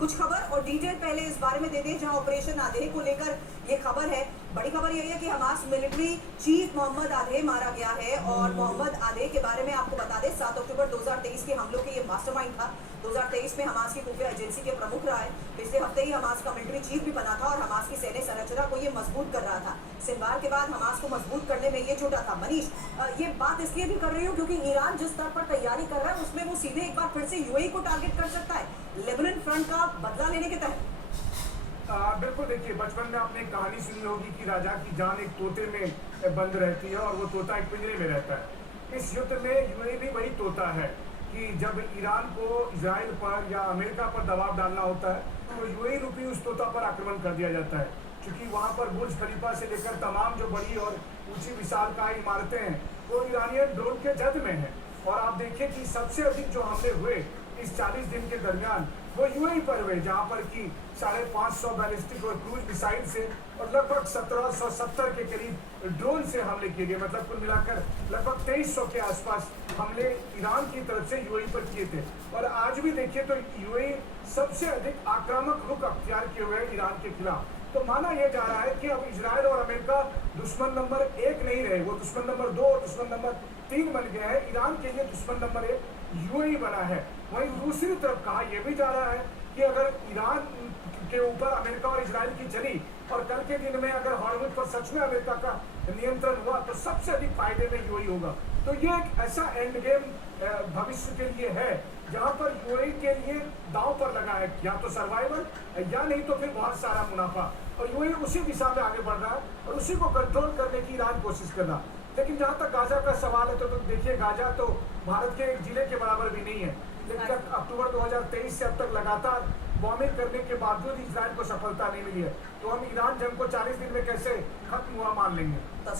कुछ खबर और डिटेल पहले इस बारे में दे दें, जहां ऑपरेशन आधे को लेकर ये खबर है। बड़ी खबर यही है कि हमास मिलिट्री चीफ मोहम्मद आधे मारा गया है और मोहम्मद आधे के बारे में आपको बता दें 7 अक्टूबर 2023 के हमलों के ये मास्टरमाइंड था। 2023 में हमास की खुफिया एजेंसी के प्रमुख रहा है। पिछले हफ्ते ही हमास का मिलिट्री चीफ भी बना था और हमास की सैन्य संरचना को ये मजबूत कर रहा था। सिनवार के बाद हमास को मजबूत करने में ये जुटा था। मनीष, ये बात इसलिए भी कर रही हूँ क्योंकि ईरान जिस स्तर पर तैयारी कर रहा है उसमें वो सीधे एक बार फिर से यूएई को टारगेट कर सकता है, लेबनान फ्रंट का बदला लेने के तहत। बिल्कुल, देखिए बचपन में आपने एक कहानी सुनी होगी कि राजा की जान एक तोते में बंद रहती है और वो तोता एक पिंजरे में रहता है। इस युद्ध में यूएई भी वही तोता है कि जब ईरान को इजराइल पर या अमेरिका पर दबाव डालना होता है तो यूएई रूपी उस तोता पर आक्रमण कर दिया जाता है, क्योंकि वहाँ पर बुर्ज खलीफा से लेकर तमाम जो बड़ी और ऊंची विशालकाय इमारतें हैं वो ईरानियन ड्रोन के जद में हैं। और आप देखिए कि सबसे अधिक जो हमले हुए इस 40 दिन के दरमियान वो यूएई पर हुए, जहाँ पर कि 550 बैलिस्टिक और क्रूज मिसाइल से और लगभग 1770 के करीब ड्रोन से हमले किए गए। मतलब कुल मिलाकर लगभग 2300 के आसपास हमले ईरान की तरफ से यूएई पर किए थे। और आज भी देखिए तो यूएई सबसे अधिक आक्रामक रुख अख्तियार किए हुए ईरान के खिलाफ। तो माना यह जा रहा है कि अब इजराइल और अमेरिका दुश्मन नंबर 1 नहीं रहे, वो दुश्मन नंबर 2 और दुश्मन नंबर 3 बन गए हैं। ईरान के लिए दुश्मन नंबर 1 यूएई बना है। वहीं दूसरी तरफ कहा यह भी जा रहा है कि अगर ईरान के ऊपर अमेरिका और इजराइल की चली और कल के दिन में अगर हॉर्मुज पर सच में अमेरिका का नियंत्रण हुआ तो सबसे अधिक फायदे में यूएई होगा। तो ये एक ऐसा एंड गेम भविष्य के लिए है जहां पर यूएई के लिए दांव पर लगा है, या तो सर्वाइवल या नहीं तो फिर बहुत सारा मुनाफा। और यूएई उसी दिशा में आगे बढ़ रहा है और उसी को कंट्रोल करने की ईरान कोशिश कर रहा। लेकिन जहां तक गाजा का सवाल है तो देखिए गाजा तो भारत के एक जिले के बराबर भी नहीं है, लेकिन अक्टूबर 2023 से अब तक लगातार बॉम्बिंग करने के बावजूद इजराइल को सफलता नहीं मिली है। तो हम ईरान जंग को 40 दिन में कैसे खत्म हुआ मान लेंगे।